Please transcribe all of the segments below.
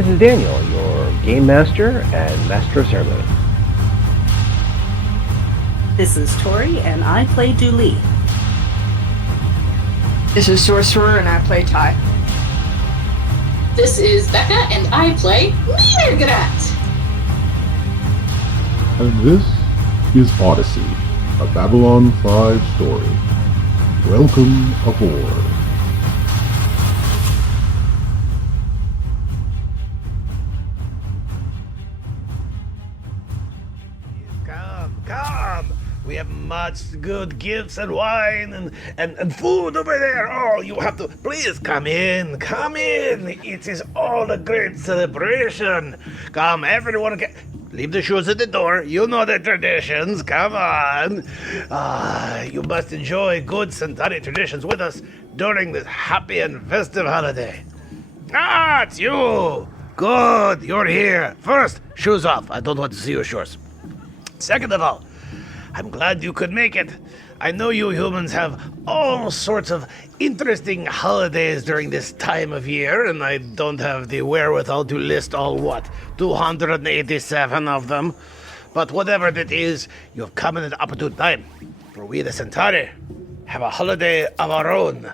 This is Daniel, your Game Master and Master of Ceremony. This is Tori, and I play Dooley. This is Sorcerer, and I play Ty. This is Becca, and I play Mirgrat. And this is Odyssey, a Babylon 5 story. Welcome aboard. Come! We have much good gifts and wine and food over there. Oh, you have to... Please come in. It is all a great celebration. Come, everyone get... Leave the shoes at the door. You know the traditions. Come on. You must enjoy good Centauri traditions with us during this happy and festive holiday. It's you. Good, you're here. First, shoes off. I don't want to see your shorts. Second of all, I'm glad you could make it. I know you humans have all sorts of interesting holidays during this time of year, and I don't have the wherewithal to list all, 287 of them. But whatever it is, you've come at an opportune time, for we the Centauri have a holiday of our own.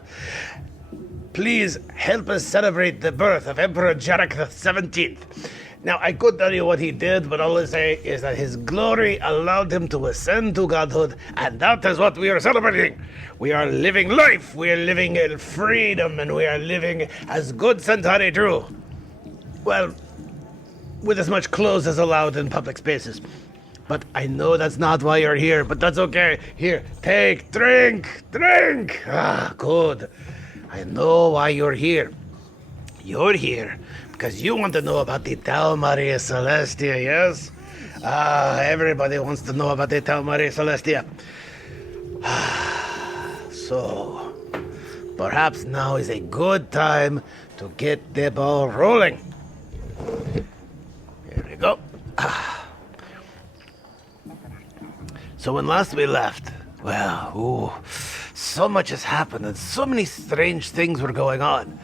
Please help us celebrate the birth of Emperor Jarek the 17th. Now, I could tell you what he did, but all I say is that his glory allowed him to ascend to godhood, and that is what we are celebrating. We are living life, we are living in freedom, and we are living as good Centauri do. Well, with as much clothes as allowed in public spaces. But I know that's not why you're here, but that's okay. Here, drink! Good. I know why you're here. You're here because you want to know about the Tabletop Celestia, yes? Everybody wants to know about the Tabletop Celestia. So, perhaps now is a good time to get the ball rolling. Here we go. So when last we left, so much has happened and so many strange things were going on.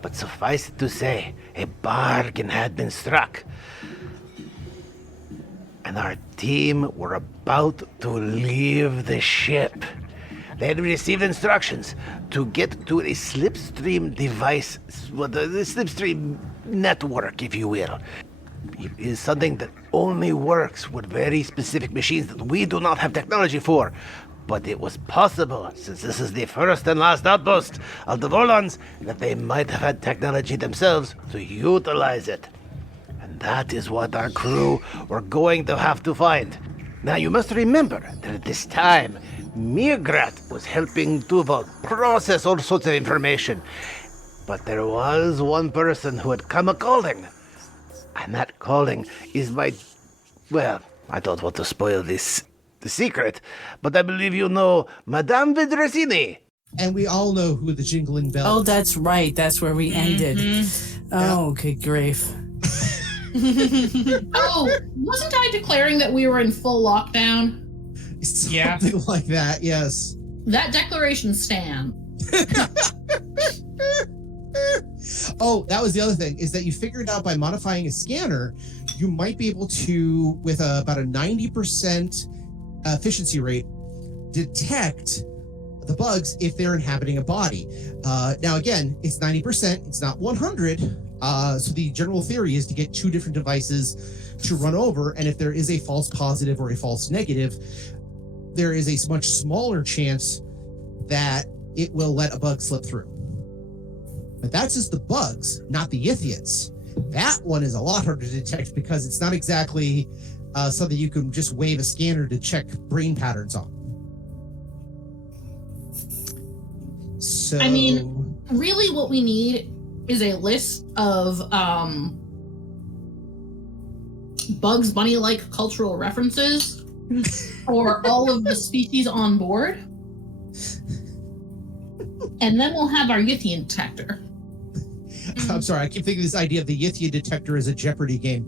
But suffice it to say, a bargain had been struck. And our team were about to leave the ship. They had received instructions to get to a slipstream device, the slipstream network, if you will. It is something that only works with very specific machines that we do not have technology for. But it was possible, since this is the first and last outpost of the Volans, that they might have had technology themselves to utilize it. And that is what our crew were going to have to find. Now you must remember that at this time, Mirgrat was helping Duval process all sorts of information. But there was one person who had come a-calling. And that calling is my... Well, I don't want to spoil the secret, but I believe you know Madame Vidrizini. And we all know who the jingling bell is. Oh, that's right. That's where we ended. Oh, good grief. Oh, wasn't I declaring that we were in full lockdown? Something like that, yes. That declaration stand. Oh, that was the other thing, is that you figured out by modifying a scanner, you might be able to, with about a 90% efficiency rate, detect the bugs if they're inhabiting a body. Now, again, it's 90%, it's not 100. So the general theory is to get two different devices to run over, and if there is a false positive or a false negative, there is a much smaller chance that it will let a bug slip through. But that's just the bugs, not the Yithians. That one is a lot harder to detect because it's not exactly something you can just wave a scanner to check brain patterns on. So, I mean, really what we need is a list of Bugs Bunny-like cultural references for all of the species on board. And then we'll have our Yithian detector. I'm sorry, I keep thinking this idea of the Yithian detector as a Jeopardy game.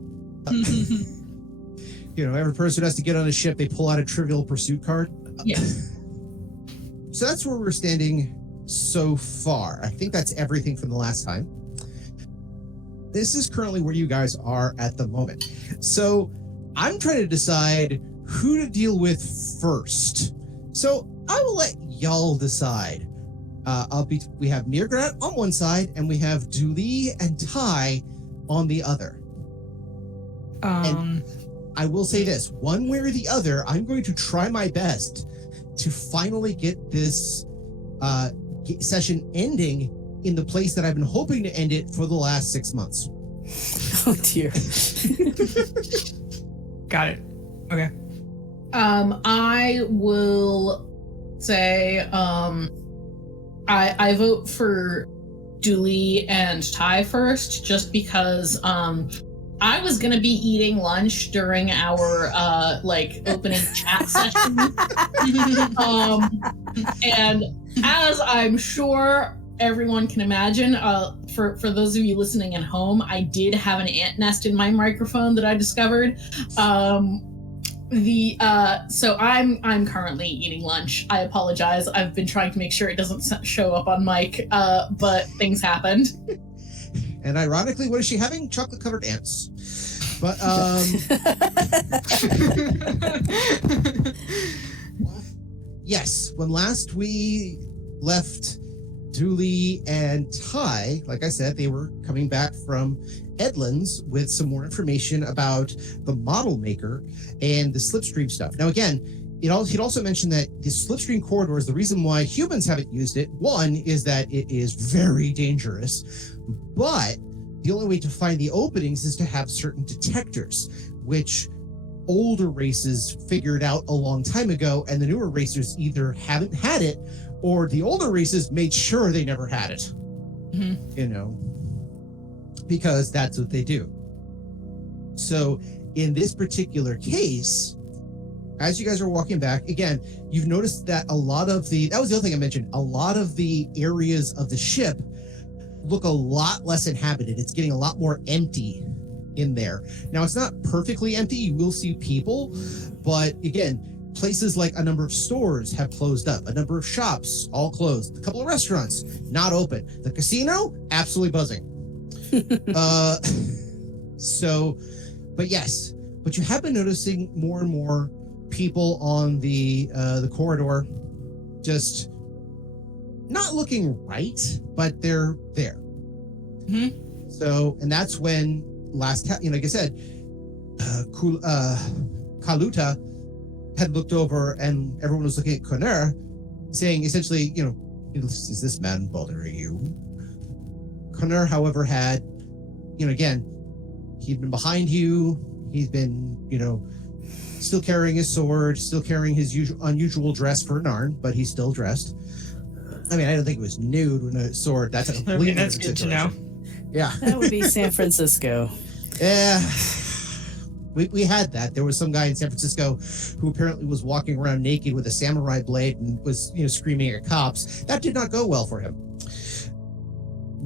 Every person has to get on a ship, they pull out a Trivial Pursuit card. Yeah. So that's where we're standing so far. I think that's everything from the last time. this is currently where you guys are at the moment. So I'm trying to decide who to deal with first. So I will let y'all decide. We have Nirgrat on one side, and we have Dooley and Ty on the other. And I will say this, one way or the other, I'm going to try my best to finally get this session ending in the place that I've been hoping to end it for the last 6 months. Oh dear. Got it. Okay. I will say I vote for Dooley and Ty first, just because I was gonna be eating lunch during our opening chat session. And as I'm sure everyone can imagine, for those of you listening at home, I did have an ant nest in my microphone that I discovered. So I'm currently eating lunch. I apologize. I've been trying to make sure it doesn't show up on mic, but things happened. And ironically, what is she having? Chocolate covered ants. But yes, when last we left Dooley and Ty, like I said, they were coming back from Edlands with some more information about the model maker and the slipstream stuff. Now, again, he'd also mentioned that the slipstream corridor is the reason why humans haven't used it. One is that it is very dangerous, but the only way to find the openings is to have certain detectors, which older races figured out a long time ago, and the newer racers either haven't had it or the older races made sure they never had it. Mm-hmm. Because that's what they do. So in this particular case, as you guys are walking back, again, you've noticed that that was the other thing I mentioned, a lot of the areas of the ship look a lot less inhabited. It's getting a lot more empty in there. Now, it's not perfectly empty. You will see people, but again, places like a number of stores have closed up, a number of shops all closed, a couple of restaurants not open, the casino absolutely buzzing. But you have been noticing more and more people on the corridor, just not looking right, but they're there. Mm-hmm. So, and that's when like I said, Kaluta had looked over, and everyone was looking at Connor, saying essentially, is this man bothering you? Connor, however, had, again, he'd been behind you. He's been, still carrying his sword, still carrying his unusual dress for Narn, but he's still dressed. I mean, I don't think it was nude with a sword. That's a completely that's good situation. To know. Yeah. That would be San Francisco. Yeah. We had that. There was some guy in San Francisco who apparently was walking around naked with a samurai blade and was, screaming at cops. That did not go well for him.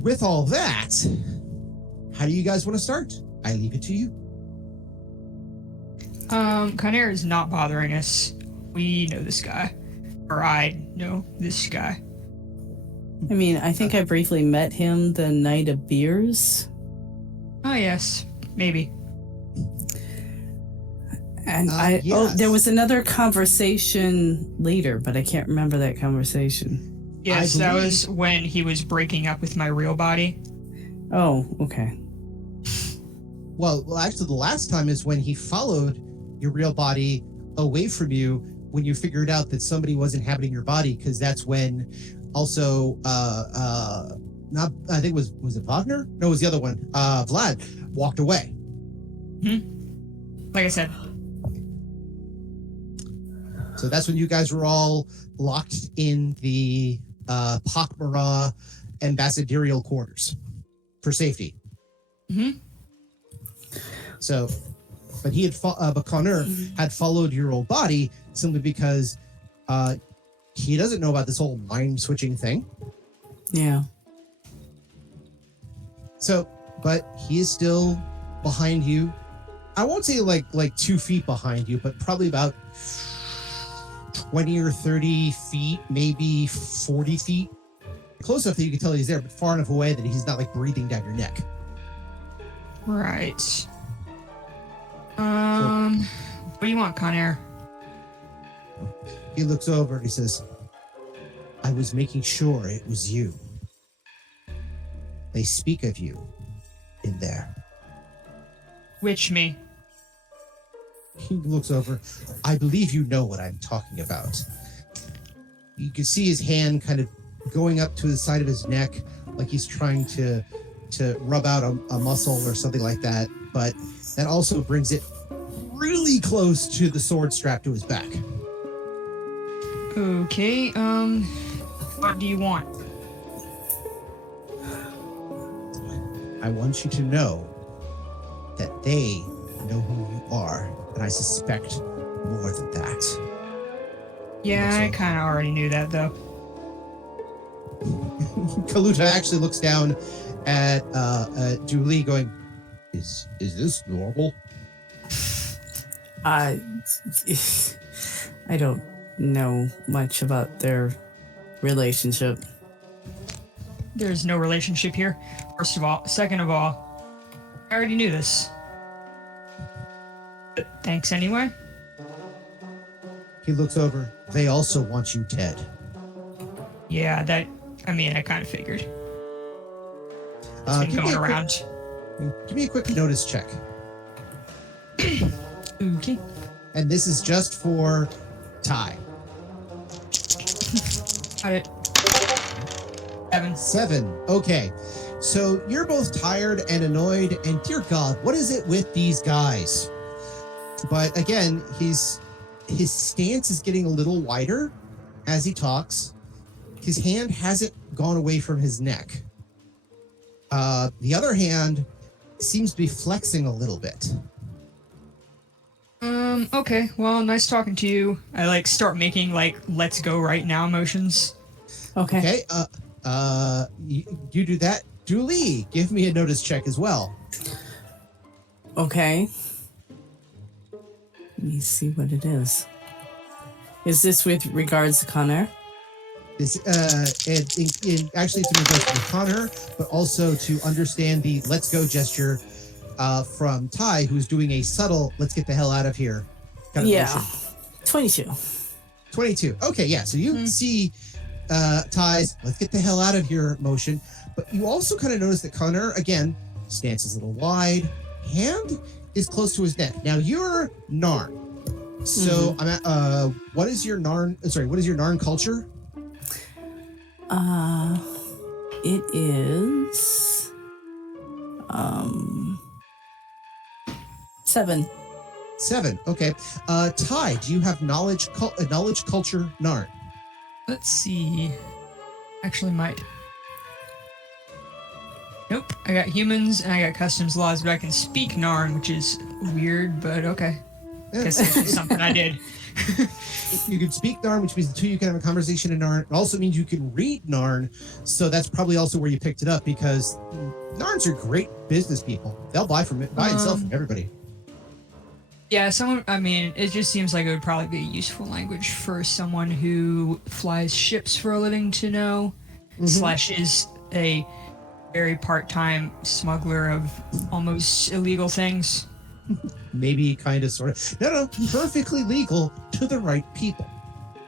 With all that, how do you guys want to start? I leave it to you. Conair is not bothering us. We know this guy. Or I know this guy. I mean, I think I briefly met him the night of beers. Oh, yes. Maybe. And yes. There was another conversation later, but I can't remember that conversation. Yes, that was when he was breaking up with my real body. Oh, okay. Well, actually, the last time is when he followed your real body away from you when you figured out that somebody was inhabiting your body, because that's when also, I think was it Wagner? No, it was the other one. Vlad walked away. Like I said. So that's when you guys were all locked in the pak'ma'ra ambassadorial quarters for safety. Mm-hmm. So, but but Connor had followed your old body simply because he doesn't know about this whole mind switching thing. Yeah. So, but he is still behind you. I won't say like 2 feet behind you, but probably about 20 or 30 feet, maybe 40 feet. Close enough that you can tell he's there, but far enough away that he's not like breathing down your neck. Right. What do you want, Conair? He looks over and he says, I was making sure it was you. They speak of you in there. Which me? He looks over. I believe you know what I'm talking about. You can see his hand kind of going up to the side of his neck, like he's trying to rub out a muscle or something like that. But that also brings it really close to the sword strapped to his back. Okay, what do you want? I want you to know that they know who you are, and I suspect more than that. Yeah, I kind of already knew that, though. Kaluta actually looks down at Julie going, Is this normal? I don't know much about their relationship. There's no relationship here, first of all. Second of all, I already knew this. But thanks anyway. He looks over. They also want you dead. Yeah, I kind of figured. It's been going around. Give me a quick notice check. Okay. And this is just for Ty. Got it. 7. Okay. So you're both tired and annoyed, and dear God, what is it with these guys? But again, his stance is getting a little wider as he talks. His hand hasn't gone away from his neck. The other hand seems to be flexing a little bit. Okay. Well, nice talking to you. I start making let's go right now motions. Okay. Okay. You do that. Julie, give me a notice check as well. Okay. Let me see what it is. Is this with regards to Connor? This actually it's in regards to Connor, but also to understand the let's go gesture from Ty, who's doing a subtle let's get the hell out of here kind of motion. 22. 22. Okay, yeah. So you see Ty's let's get the hell out of here motion, but you also kind of notice that Connor, again, stance is a little wide, hand is close to his neck. Now you're Narn. So I'm at, what is your Narn? Sorry, what is your Narn culture? It is 7. 7. Okay. Ty, do you have knowledge culture Narn? Let's see. Actually, might. Nope. I got humans and I got customs laws, but I can speak Narn, which is weird, but okay. Guess it's just something I did. You can speak Narn, which means the two you can have a conversation in Narn. It also means you can read Narn, so that's probably also where you picked it up, because Narns are great business people. They'll buy and sell from everybody. Yeah, it just seems like it would probably be a useful language for someone who flies ships for a living to know, / is a very part-time smuggler of almost illegal things. Maybe kind of sort of. No, perfectly legal to the right people.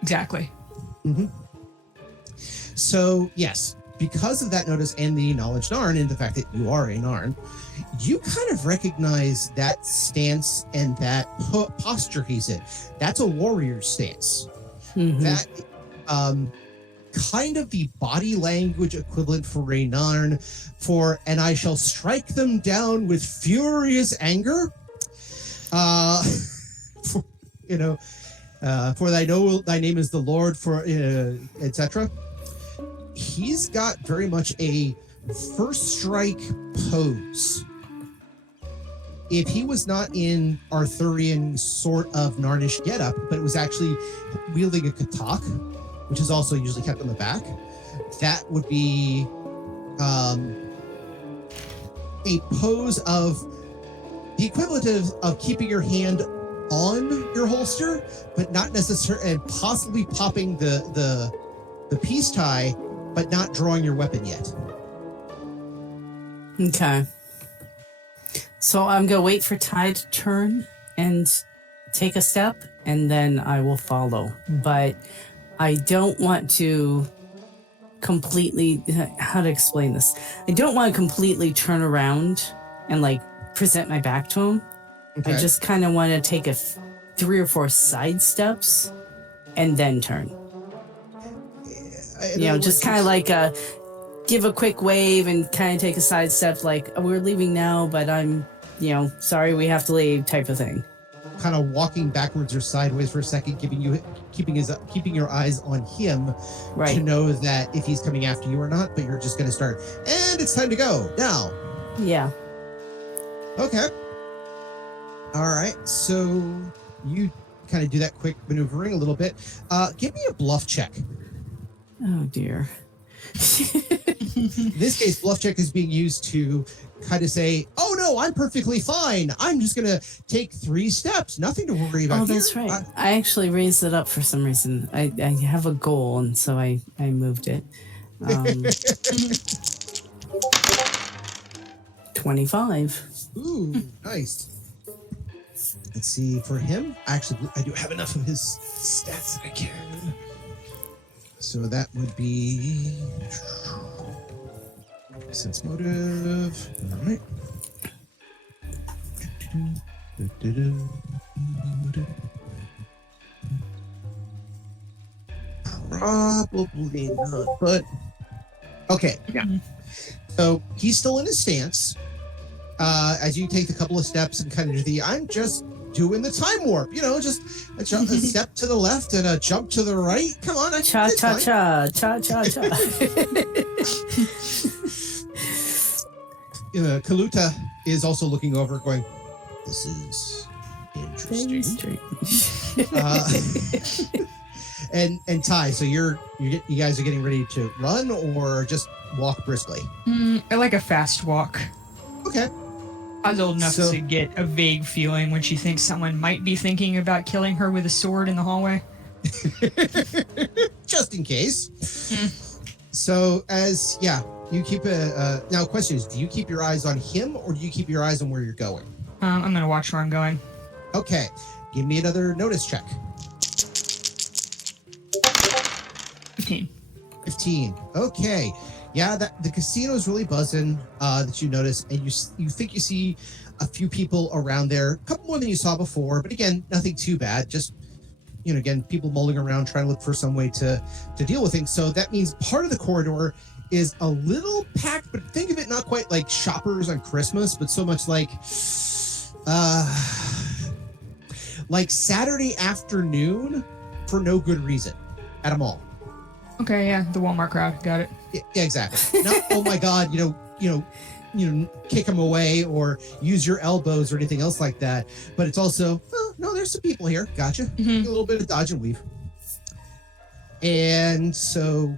Exactly. So, yes, because of that notice and the knowledge Narn and the fact that you are a Narn, you kind of recognize that stance and that posture he's in. That's a warrior stance. That kind of the body language equivalent for a Narn and I shall strike them down with furious anger. For I know thy name is the Lord, for etc. He's got very much a first strike pose. If he was not in Arthurian sort of Narnish getup, but it was actually wielding a katak, which is also usually kept on the back, that would be a pose of the equivalent of keeping your hand on your holster, but not necessarily, and possibly popping the peace tie, but not drawing your weapon yet. Okay. So I'm going to wait for Ty to turn and take a step, and then I will follow. But I don't want to completely... How to explain this? I don't want to completely turn around and, like, present my back to him. Okay. I just kind of want to take 3 or 4 side steps and then turn. Just kind of like give a quick wave and kind of take a side step, like, we're leaving now, but I'm, sorry, we have to leave, type of thing. Kind of walking backwards or sideways for a second, keeping your eyes on him, Right. to know that if he's coming after you or not. But you're just going to start, and it's time to go now. Yeah. Okay. All right. So you kind of do that quick maneuvering a little bit. Give me a bluff check. Oh dear. In this case, bluff check is being used to kind of say, "Oh no, I'm perfectly fine. I'm just gonna take 3 steps. Nothing to worry about." Oh, that's here." right. I actually raised it up for some reason. I have a goal, and so I moved it. 25. Ooh, nice. Let's see, for him, actually, I do have enough of his stats that I can. So that would be sense motive. All right. Probably not, but okay. Yeah. So he's still in his stance. As you take a couple of steps and kind of do I'm just doing the time warp, just a step to the left and a jump to the right. Come on, Cha-cha-cha. Kaluta is also looking over, going, "This is interesting." And Ty, so you guys are getting ready to run or just walk briskly? I like a fast walk. Okay. I was old enough to get a vague feeling when she thinks someone might be thinking about killing her with a sword in the hallway. Just in case. So you keep now the question is, do you keep your eyes on him or do you keep your eyes on where you're going? I'm going to watch where I'm going. Okay. Give me another notice check. 15. Okay. Yeah, the casino is really buzzing, that you notice, and you think you see a few people around there, a couple more than you saw before, but again, nothing too bad. Just, again, people mulling around trying to look for some way to deal with things. So that means part of the corridor is a little packed, but think of it not quite like shoppers on Christmas, but so much like Saturday afternoon for no good reason at a mall. Okay, yeah, the Walmart crowd, got it. Yeah, exactly. Not, oh my God, kick them away or use your elbows or anything else like that. But it's also, no, there's some people here. Gotcha. Mm-hmm. A little bit of dodge and weave. And so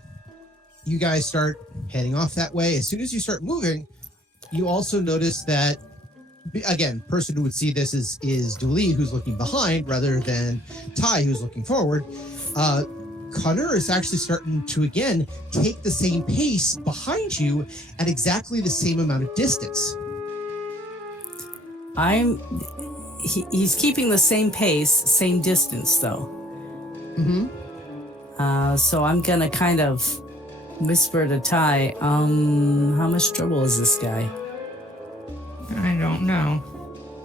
you guys start heading off that way. As soon as you start moving, you also notice that, again, person who would see this is Dooley, who's looking behind rather than Ty, who's looking forward. Connor is actually starting to, again, take the same pace behind you at exactly the same amount of distance. He's keeping the same pace, same distance, though. Mm-hmm. So I'm going to kind of whisper to Ty, how much trouble is this guy? I don't know.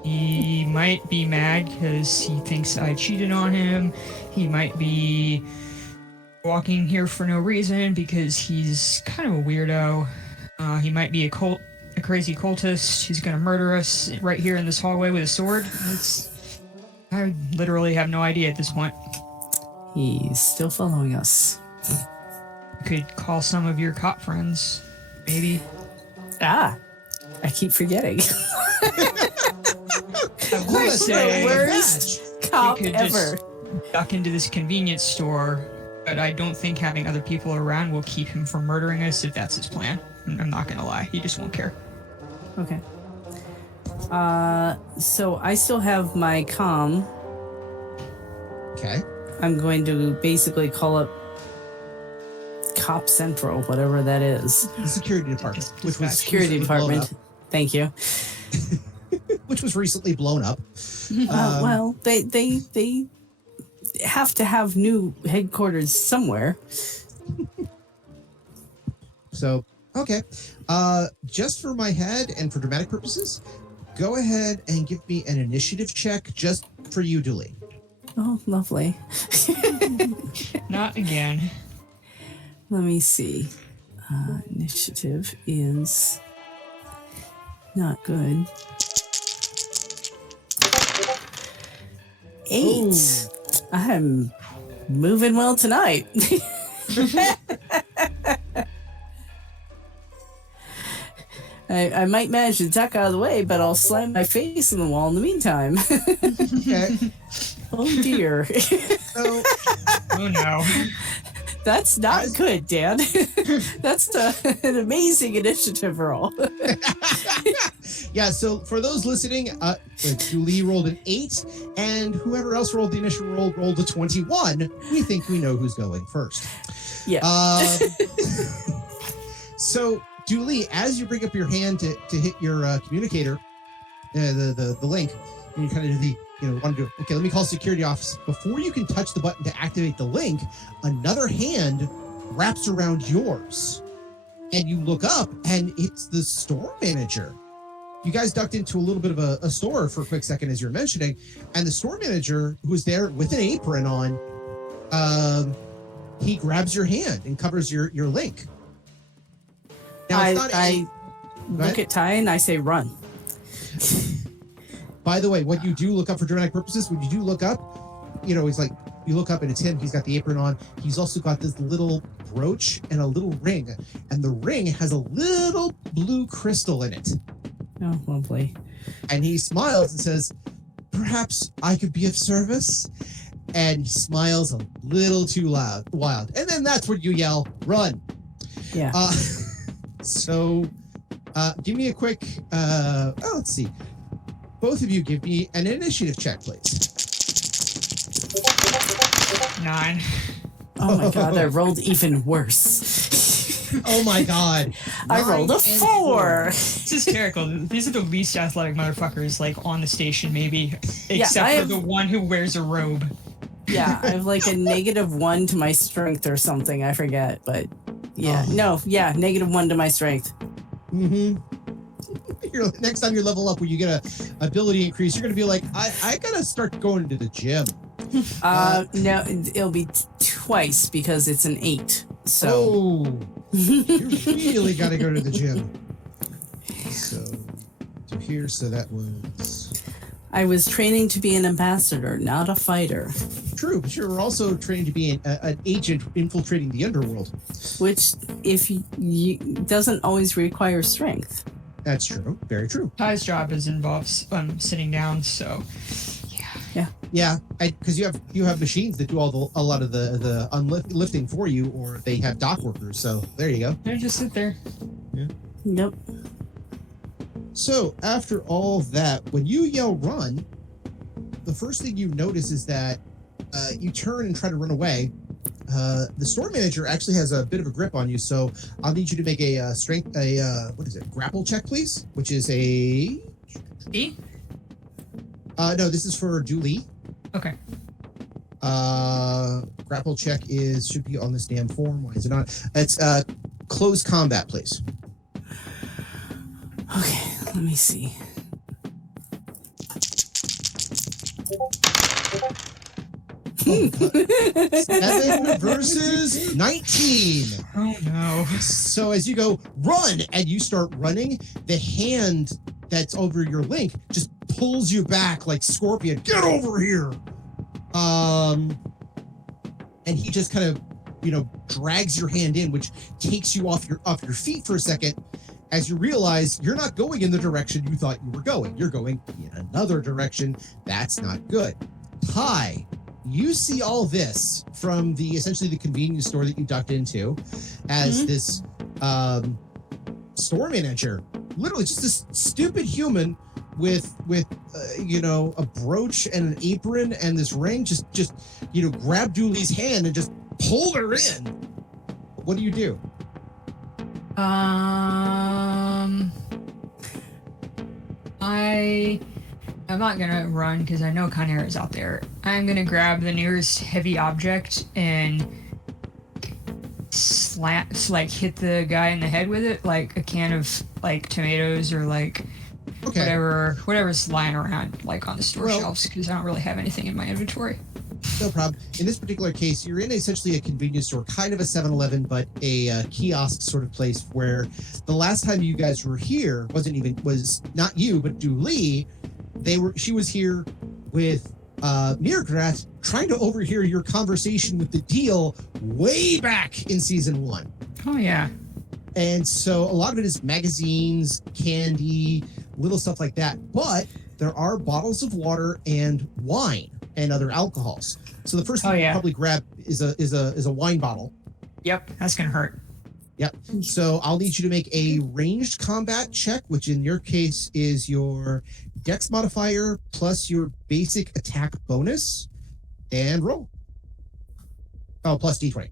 He might be mad because he thinks I cheated on him. He might be walking here for no reason because he's kind of a weirdo. He might be a crazy cultist. He's gonna murder us right here in this hallway with a sword. I literally have no idea at this point. He's still following us. You could call some of your cop friends, maybe. I keep forgetting. I would say worst cop we could ever. Just duck into this convenience store, but I don't think having other people around will keep him from murdering us if that's his plan. I'm not gonna lie, he just won't care. Okay. So I still have my comm. Okay. I'm going to basically call up Cop Central, whatever that is. The security department. Which was Security department. Thank you. which was recently blown up. Well, they have to have new headquarters somewhere. So, okay. Just for my head and for dramatic purposes, go ahead and give me an initiative check just for you, Dooley. Oh, lovely. Not again. Let me see. Initiative is not good. 8. Ooh. I'm moving well tonight. I might manage to duck out of the way, but I'll slam my face in the wall in the meantime. Okay. Oh dear. So, Oh no. That's not good, Dan. That's an amazing initiative roll. yeah, so for those listening, Julie rolled an 8, and whoever else rolled the initial roll rolled a 21. We think we know who's going first. Yeah. So, Julie, as you bring up your hand to hit your communicator, the link, and you kind of do the, want to do, okay, let me call security office. Before you can touch the button to activate the link, another hand wraps around yours. And you look up, and it's the store manager. You guys ducked into a little bit of a store for a quick second, as you're mentioning, and the store manager, who's there with an apron on, he grabs your hand and covers your link. Now, I look at Ty and I say, run. By the way, what you do look up for dramatic purposes, when you do look up, he's like, you look up and it's him. He's got the apron on. He's also got this little brooch and a little ring. And the ring has a little blue crystal in it. Oh, lovely. And he smiles and says, perhaps I could be of service? And he smiles a little too wild. And then that's when you yell, run. Yeah. So give me a quick, let's see. Both of you give me an initiative check, please. 9. Oh my God, I rolled even worse. Oh my God. I rolled a 4. This is hysterical. These are the least athletic motherfuckers, like, on the station, maybe. Except I for the one who wears a robe. Yeah, I have like a -1 to my strength or something. I forget, but yeah. -1 to my strength. Mm-hmm. Next time you level up, when you get a ability increase, you're going to be like, I got to start going to the gym. No, it'll be twice because it's an 8. So. Oh, you really got to go to the gym. So, to here, so that was... I was training to be an ambassador, not a fighter. True, but you're also training to be an agent infiltrating the underworld. Which, if you doesn't always require strength. That's true. Very true. Ty's job involves sitting down, so Yeah, because you have machines that do a lot of the lifting for you, or they have dock workers. So there you go. they just sit there. Yeah. Nope. So after all that, when you yell run, the first thing you notice is that you turn and try to run away. The store manager actually has a bit of a grip on you, so I'll need you to make a grapple check, please, which is a... E? No, this is for Julie. Okay. Grapple check should be on this damn form. Why is it not? It's close combat, please. Okay, let me see. Oh, 7 versus 19. Oh no. So as you go run and you start running, the hand that's over your link just pulls you back like Scorpion. Get over here. And he just kind of, drags your hand in, which takes you off your feet for a second. As you realize you're not going in the direction you thought you were going. You're going in another direction. That's not good. Ty, you see all this from essentially the convenience store that you ducked into as this store manager, literally just this stupid human with a brooch and an apron and this ring, just grab Julie's hand and just pull her in. What do you do? I I'm not gonna run because I know Chimera's out there. I'm gonna grab the nearest heavy object and hit the guy in the head with it, like a can of like tomatoes or like whatever's lying around like on the store shelves, because I don't really have anything in my inventory. No problem. In this particular case, you're in essentially a convenience store, kind of a 7-Eleven, but a kiosk sort of place where the last time you guys were here was not you, but Dooley. She was here with Mirgrat trying to overhear your conversation with the deal way back in season 1. Oh yeah. And so a lot of it is magazines, candy, little stuff like that. But there are bottles of water and wine and other alcohols. So the first thing you probably grab is a wine bottle. Yep, that's gonna hurt. Yep. So I'll need you to make a ranged combat check, which in your case is your Dex modifier plus your basic attack bonus, and roll. Oh, plus D20.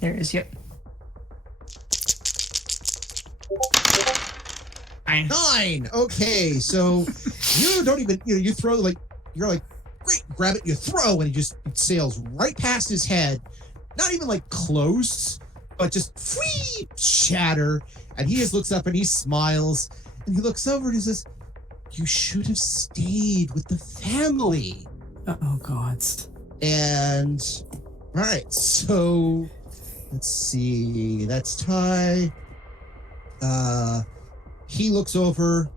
There it is. Yep. 9. Okay, so you don't even you throw you're like great, grab it, you throw, and it sails right past his head, not even like close, but just shatter. And he just looks up and he smiles and he looks over and he says, "You should have stayed with the family." Oh God. And all right, so let's see. That's Ty. He looks over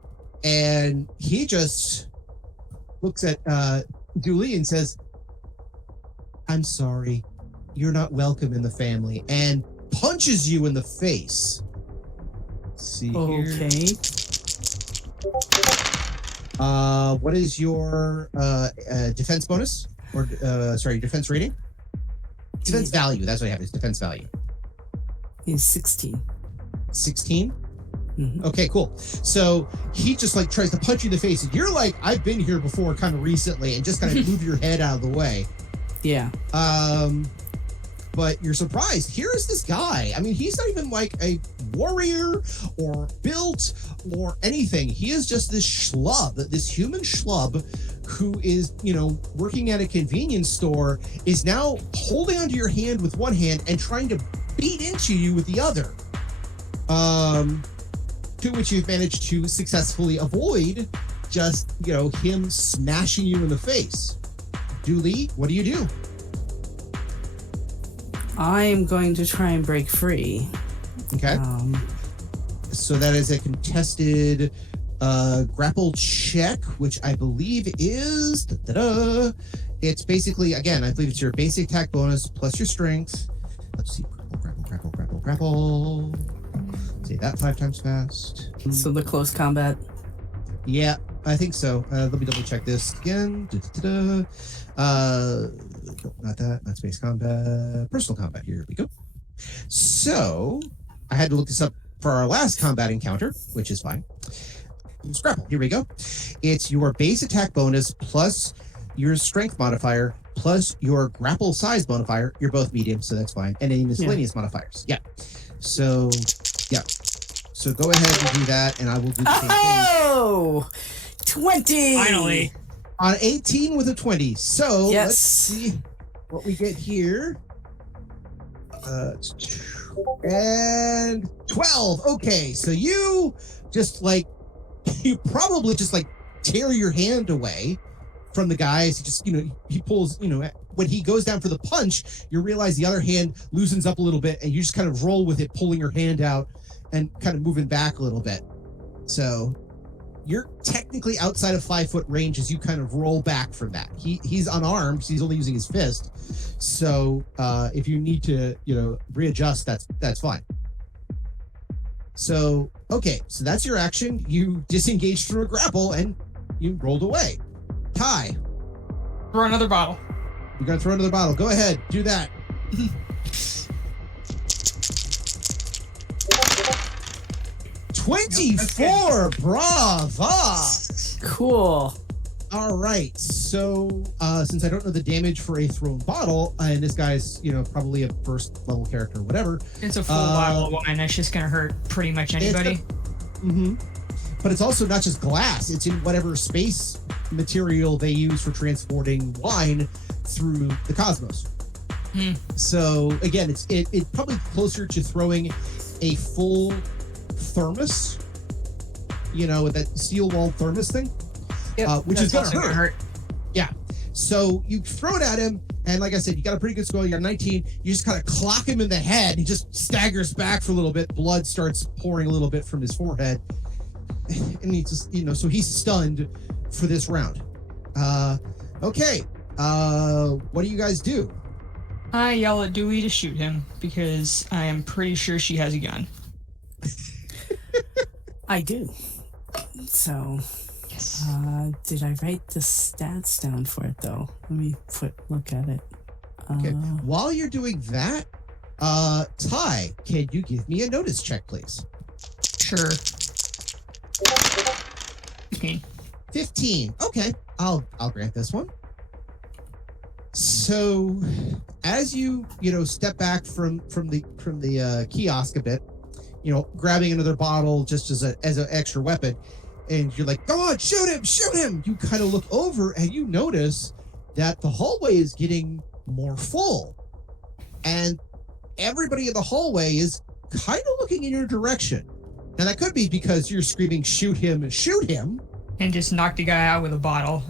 and he just looks at Dooley and says, "I'm sorry, you're not welcome in the family," and punches you in the face. Let's see here. Okay. What is your defense bonus? Or defense rating? Defense value. That's what I have. Is defense value. He's 16. 16? Mm-hmm. Okay, cool. So he just like tries to punch you in the face, and you're like, "I've been here before," kind of recently, and just kind of move your head out of the way. Yeah. But you're surprised. Here is this guy. I mean, he's not even like a warrior or built or anything. He is just this schlub, this human schlub who is, working at a convenience store, is now holding onto your hand with one hand and trying to beat into you with the other. To which you've managed to successfully avoid just, him smashing you in the face. Dooley, what do you do? I'm going to try and break free. Okay. So that is a contested grapple check, which I believe is... It's basically, again, I believe it's your basic attack bonus plus your strength. Let's see. Grapple. Say that 5 times fast. So the close combat. Yeah, I think so. Let me double check this again. Not that. Not space combat. Personal combat. Here we go. So I had to look this up for our last combat encounter, which is fine. Grapple. Here we go. It's your base attack bonus plus your strength modifier plus your grapple size modifier. You're both medium, so that's fine. And any miscellaneous modifiers. Yeah. So, yeah. So go ahead and do that, and I will do the same thing. Oh! 20! Finally. On 18 with a 20. So yes. Let's see what we get here. And 12. Okay, so you probably just tear your hand away from the guy as he just, he pulls, when he goes down for the punch, you realize the other hand loosens up a little bit and you just kind of roll with it, pulling your hand out and kind of moving back a little bit. So you're technically outside of 5-foot range as you kind of roll back from that. He's unarmed, so he's only using his fist. So if you need to, readjust, that's fine. So, okay, so that's your action. You disengaged from a grapple and you rolled away. Ty. Throw another bottle. You're going to throw another bottle. Go ahead, do that. 24, brava. Cool. All right, so since I don't know the damage for a thrown bottle, and this guy's, probably a first level character or whatever. It's a full bottle of wine. That's just going to hurt pretty much anybody. But it's also not just glass. It's in whatever space material they use for transporting wine through the cosmos. So again, it's probably closer to throwing a full thermos, with that steel wall thermos thing, which is gonna hurt. Yeah. So you throw it at him, and like I said, you got a pretty good score. You got 19. You just kind of clock him in the head. He just staggers back for a little bit. Blood starts pouring a little bit from his forehead, and he just, so he's stunned for this round. Okay. What do you guys do? I yell at Dewey to shoot him because I am pretty sure she has a gun. I do. So, Yes. did I write the stats down for it though? Let me look at it. Okay. While you're doing that, Ty, can you give me a notice check, please? Sure. 15. 15. Okay. I'll grant this one. So, as you step back from the kiosk a bit, grabbing another bottle just as an extra weapon, and you're like, "Go on, shoot him!" You kind of look over and you notice that the hallway is getting more full, and everybody in the hallway is kind of looking in your direction. Now that could be because you're screaming, "Shoot him! Shoot him!" And just knocked the guy out with a bottle.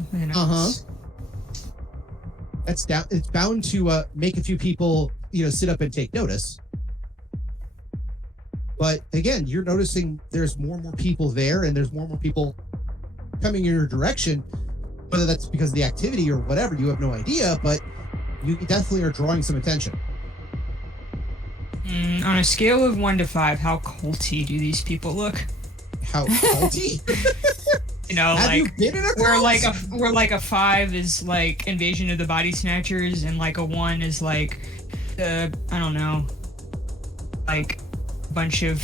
It's bound to make a few people, sit up and take notice. But again, you're noticing there's more and more people there, and there's more and more people coming in your direction. Whether that's because of the activity or whatever, you have no idea, but you definitely are drawing some attention. On a scale of 1 to 5, how culty do these people look? How culty? Have you been in a cult? where like a 5 is like Invasion of the Body Snatchers, and like a 1 is like I don't know, like a bunch of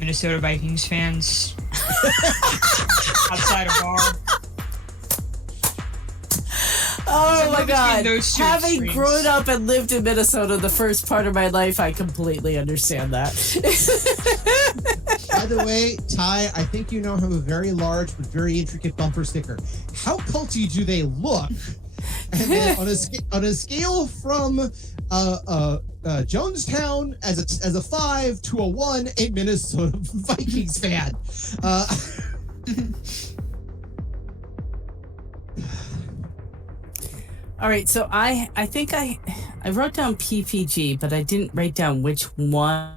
Minnesota Vikings fans outside a bar. Oh my God. Having extremes. grown up and lived in Minnesota the first part of my life, I completely understand that. By the way, Ty, I think you now have a very large but very intricate bumper sticker. How culty do they look? And then on a scale from Jonestown as a 5 to a 1, a Minnesota Vikings fan. All right, so I think I wrote down PPG, but I didn't write down which one.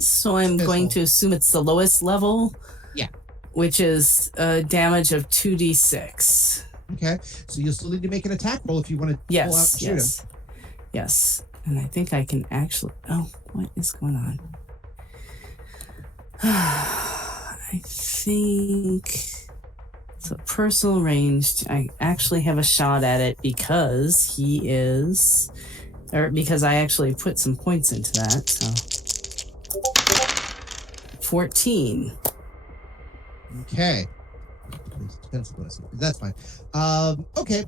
So I'm going to assume it's the lowest level. Yeah. Which is a damage of 2d6. Okay, so you'll still need to make an attack roll if you want to pull out and shoot him. Yes. And I think I can actually... Oh, what is going on? I think... So personal ranged, I actually have a shot at it because he is... Or because I actually put some points into that, so... 14. Okay. That's fine. Okay.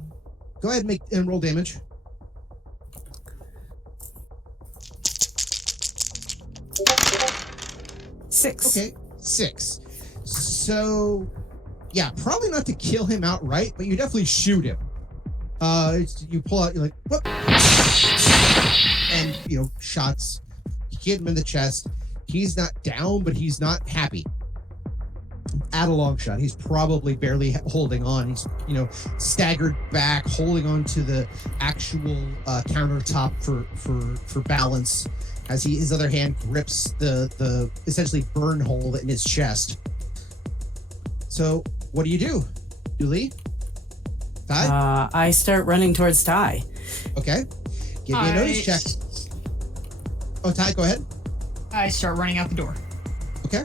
Go ahead and roll damage. 6. Okay, 6. So, yeah, probably not to kill him outright, but you definitely shoot him. You pull out, you're like, whoop, and shots. You hit him in the chest. He's not down, but he's not happy. At a long shot, he's probably barely holding on. He's, staggered back, holding on to the actual countertop for balance, as his other hand grips the essentially burn hole in his chest. So, what do you do, Julie? Ty? I start running towards Ty. Okay. Give me a notice check. Oh, Ty, go ahead. I start running out the door. Okay.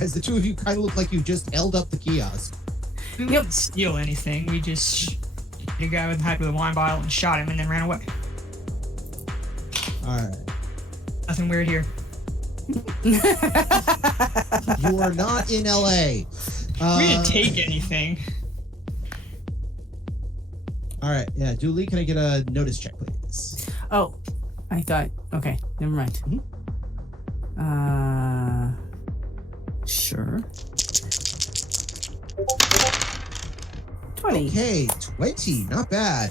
As the two of you kind of look like you just held up the kiosk. We didn't steal anything. We just hit a guy with a wine bottle and shot him and then ran away. All right. Nothing weird here. You are not in LA. We didn't take anything. All right. Yeah. Julie, can I get a notice check, please? Oh, I thought. Okay, never mind. Mm-hmm. Sure. 20. Okay, 20. Not bad.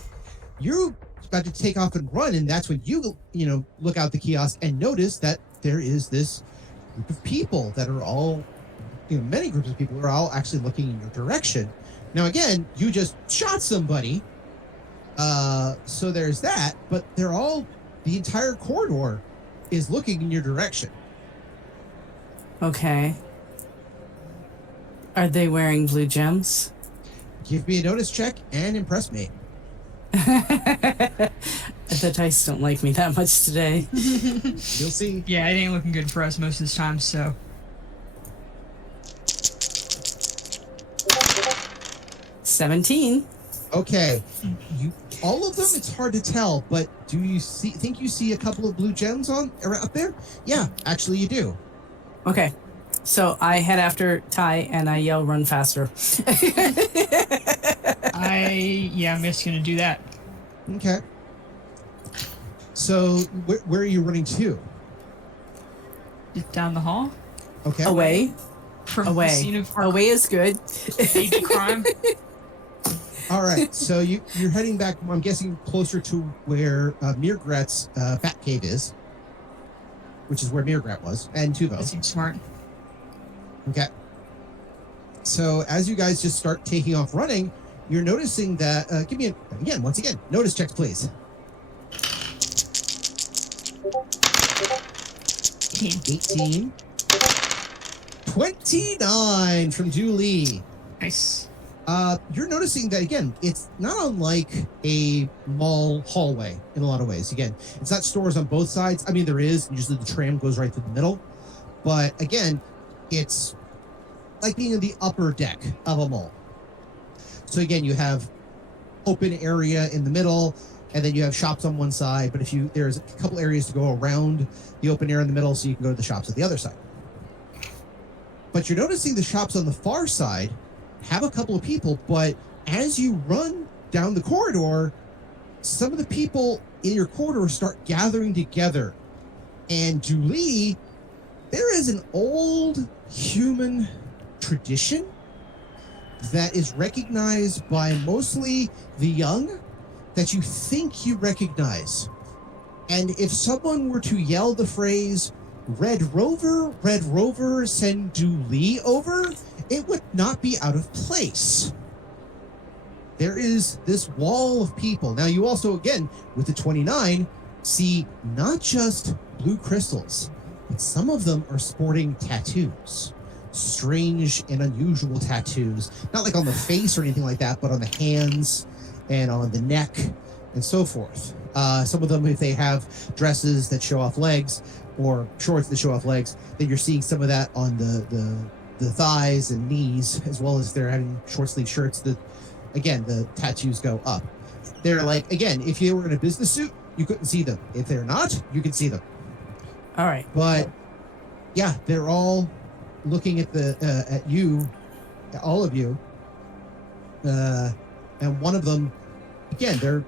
You're about to take off and run, and that's when you look out the kiosk and notice that there is this group of people that are all, many groups of people are all actually looking in your direction. Now, again, you just shot somebody, so there's that, but the entire corridor is looking in your direction. Okay. Are they wearing blue gems? Give me a notice check and impress me. The dice don't like me that much today. You'll see. Yeah, it ain't looking good for us most of this time, so. 17. Okay. All of them, it's hard to tell, but do you think you see a couple of blue gems up there? Yeah, actually you do. Okay. So I head after Ty and I yell, run faster. I'm just gonna do that. Okay. So where are you running to? Just down the hall. Okay. Away. From the scene of our Away is good. major crime. All right. So you're heading back, I'm guessing, closer to where Mirgrat's Bat Cave is, which is where Mirgrat was, and Tuvo. That seems smart. Okay. So as you guys just start taking off running, you're noticing that, once again, notice checks, please. 18. 29 from Julie. Nice. You're noticing that, again, it's not unlike a mall hallway in a lot of ways. Again, it's not stores on both sides. I mean, there is. Usually the tram goes right through the middle. But, again, it's like being in the upper deck of a mall. So, again, you have open area in the middle, and then you have shops on one side. But there's a couple areas to go around the open area in the middle, so you can go to the shops at the other side. But you're noticing the shops on the far side have a couple of people, but as you run down the corridor, some of the people in your corridor start gathering together. And Julie, there is an old human tradition that is recognized by mostly the young that you think you recognize. And if someone were to yell the phrase, Red Rover, send Julie over, it would not be out of place. There is this wall of people. Now, you also, again, with the 29, see not just blue crystals, but some of them are sporting tattoos. Strange and unusual tattoos. Not like on the face or anything like that, but on the hands and on the neck and so forth. Some of them, if they have dresses that show off legs or shorts that show off legs, then you're seeing some of that on the thighs and knees, as well as if they're having short sleeve shirts. The tattoos go up. They're like, again, if you were in a business suit, you couldn't see them. If they're not, you can see them. All right. But yeah, they're all looking at you, all of you. And one of them, again, they're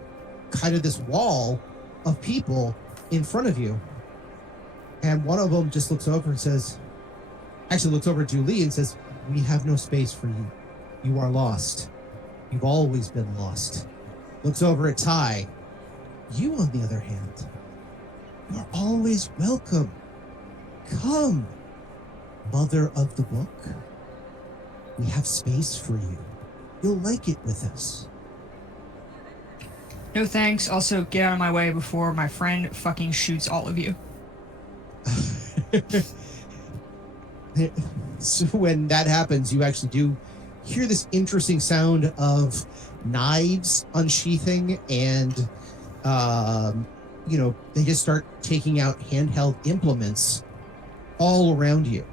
kind of this wall of people in front of you. And one of them just looks over and looks over at Julie and says, we have no space for you. You are lost. You've always been lost. Looks over at Ty. You, on the other hand, you're always welcome. Come, mother of the book. We have space for you. You'll like it with us. No thanks. Also, get out of my way before my friend fucking shoots all of you. So when that happens, you actually do hear this interesting sound of knives unsheathing, and they just start taking out handheld implements all around you.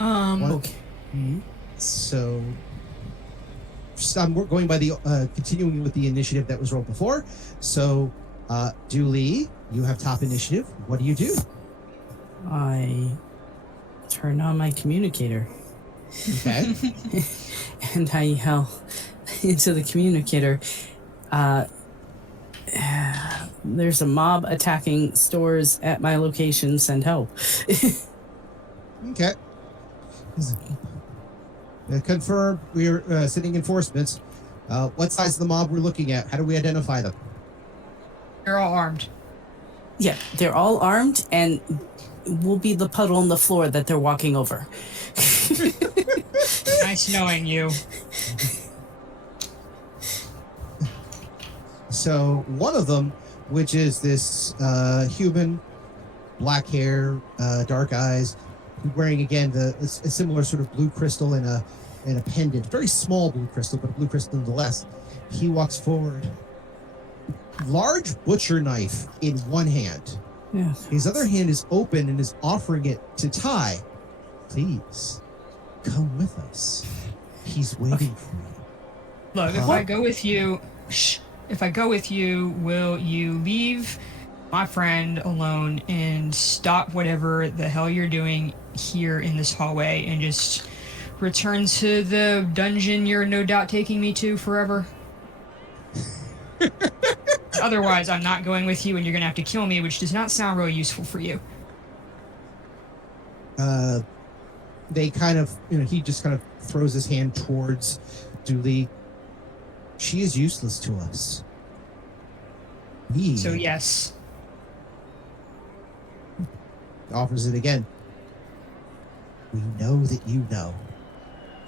Okay. So I'm going by the continuing with the initiative that was rolled before. So Julie, you have top initiative. What do you do? I turn on my communicator. Okay. And I yell into the communicator, there's a mob attacking stores at my location, send help. Okay. Confirm we're sitting enforcements. What size of the mob we're looking at? How do we identify them? They're all armed. Yeah, they're all armed, and we'll be the puddle on the floor that they're walking over. Nice knowing you. So one of them, which is this human, black hair, dark eyes, wearing again a similar sort of blue crystal in a pendant, very small blue crystal, but a blue crystal nonetheless. He walks forward, large butcher knife in one hand. Yeah. His other hand is open and is offering it to Ty. Please, come with us. He's waiting for you. Look, if I go with you, will you leave my friend alone and stop whatever the hell you're doing here in this hallway and just return to the dungeon you're no doubt taking me to forever? Otherwise, I'm not going with you and you're going to have to kill me, which does not sound real useful for you. They kind of, he just kind of throws his hand towards Dooley. She is useless to us. So yes. Offers it again. We know that you know,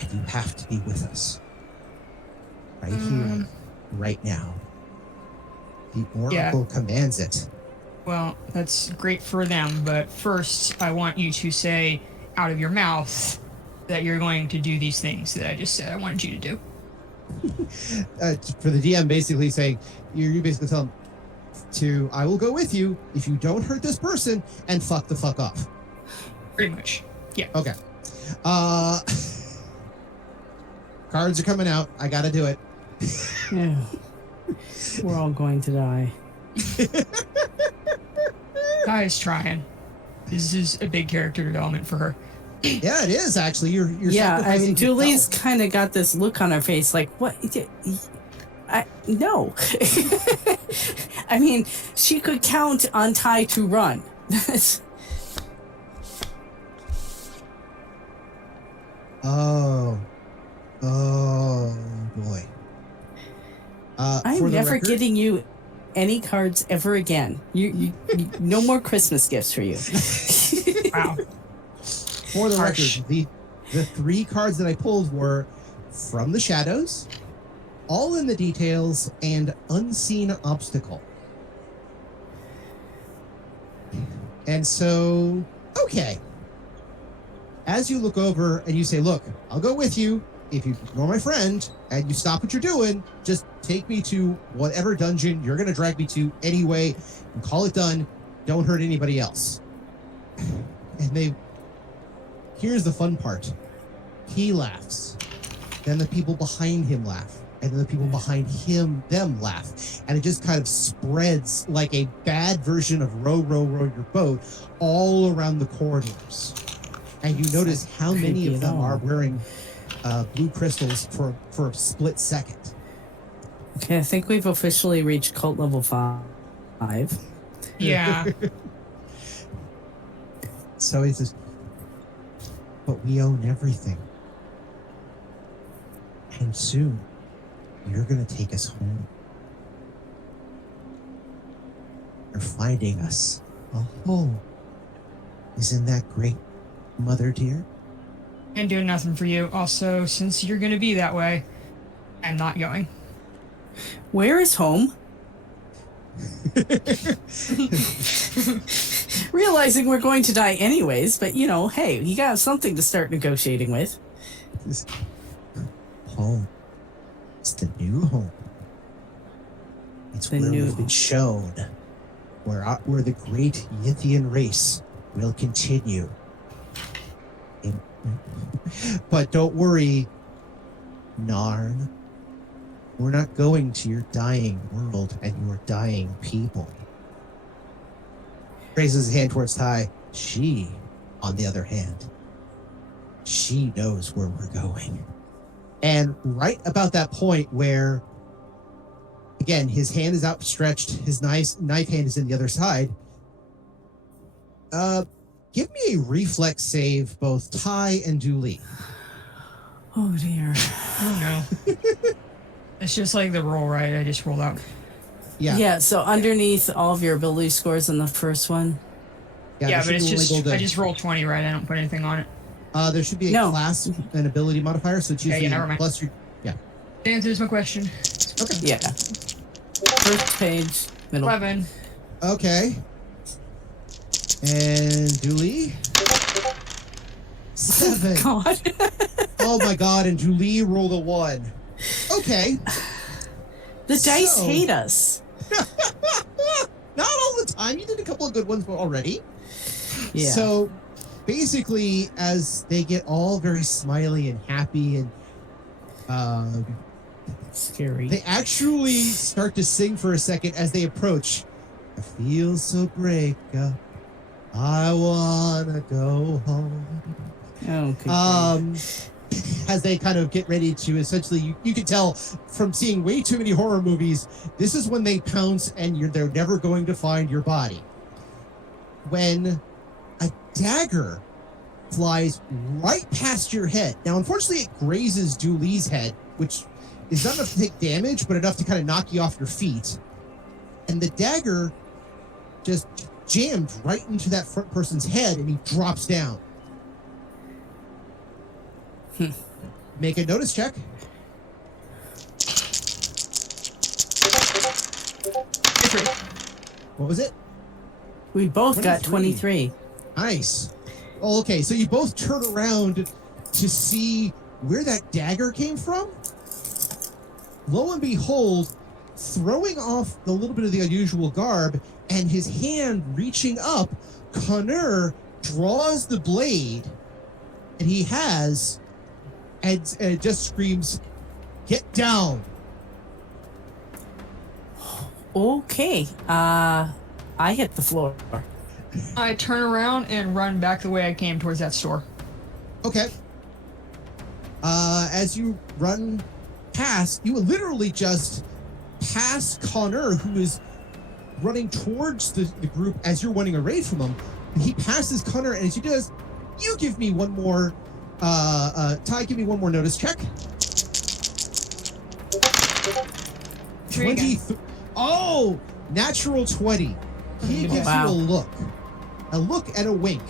and you have to be with us. Right here, right now. The Oracle commands it. Well, that's great for them, but first I want you to say out of your mouth that you're going to do these things that I just said I wanted you to do. For the DM, basically saying, you basically tell him I will go with you if you don't hurt this person and fuck the fuck off. Pretty much. Yeah. Okay. Cards are coming out. I gotta do it. Yeah. We're all going to die. Ty's trying. This is a big character development for her. Yeah, it is actually. You're yeah, I mean, sacrificing Julie's yourself. kind of got this look on her face, like, what? No. I mean, she could count on Ty to run. Oh boy. I'm never getting you any cards ever again. You no more Christmas gifts for you. Wow. For the Harsh. record, the three cards that I pulled were From the Shadows, All in the Details, and Unseen Obstacle. And so, okay. As you look over and you say, look, I'll go with you. If you ignore my friend and you stop what you're doing, just take me to whatever dungeon you're going to drag me to anyway and call it done. Don't hurt anybody else. And here's the fun part. He laughs. Then the people behind him laugh. And then the people behind them laugh. And it just kind of spreads like a bad version of row, row, row your boat all around the corridors. And you notice how many of them are wearing blue crystals for a split second. Okay, I think we've officially reached cult level 5. Yeah. So he says, but we own everything. And soon, you're going to take us home. You're finding us a home. Isn't that great, Mother dear? And doing nothing for you. Also, since you're going to be that way, I'm not going. Where is home? Realizing we're going to die anyways, but hey, you got something to start negotiating with. Home. It's the new home. It's The where new we've been shown where the great Yithian race will continue. But don't worry, Narn. We're not going to your dying world and your dying people. Raises his hand towards Ty. She, on the other hand, she knows where we're going. And right about that point where, again, his hand is outstretched, his knife hand is in the other side. Give me a reflex save, both Ty and Dooley. Oh dear. Oh no. It's just like the roll, right? I just rolled out. Yeah. Yeah, so underneath all of your ability scores in the first one. Yeah, there but should it's be a just labeled, I just rolled 20, right? I don't put anything on it. there should be a No. class and ability modifier, so it's Yeah, usually never mind. plus your. Yeah. That answers my question. Okay. Yeah. First page, middle. 11. Okay. And Julie. 7. God. Oh my god! And Julie rolled a 1. Okay. The dice So- hate us. Not all the time. You did a couple of good ones already. Yeah. So basically, as they get all very smiley and happy, and Scary. they actually start to sing for a second as they approach. I feel so break up. I wanna go home. Oh, good As they kind of get ready to essentially, you can tell from seeing way too many horror movies, this is when they pounce and they're never going to find your body. When a dagger flies right past your head. Now, unfortunately, it grazes Julie's head, which is not enough to take damage, but enough to kind of knock you off your feet. And the dagger just jammed right into that front person's head, and he drops down. Make a notice check. What was it? We both got 23. 23. Nice. Oh, okay, so you both turn around to see where that dagger came from. Lo and behold, throwing off the little bit of the unusual garb and his hand reaching up, Connor draws the blade, and he has, and it just screams, "Get down!" Okay. I hit the floor. I turn around and run back the way I came towards that store. Okay. As you run past, you literally just pass Connor, who is running towards the group as you're running away from him. He passes Connor, and as he does, you give me one more, Ty, give me one more notice check. 3 again. Oh, natural 20. He gives Wow. you a look and a wink,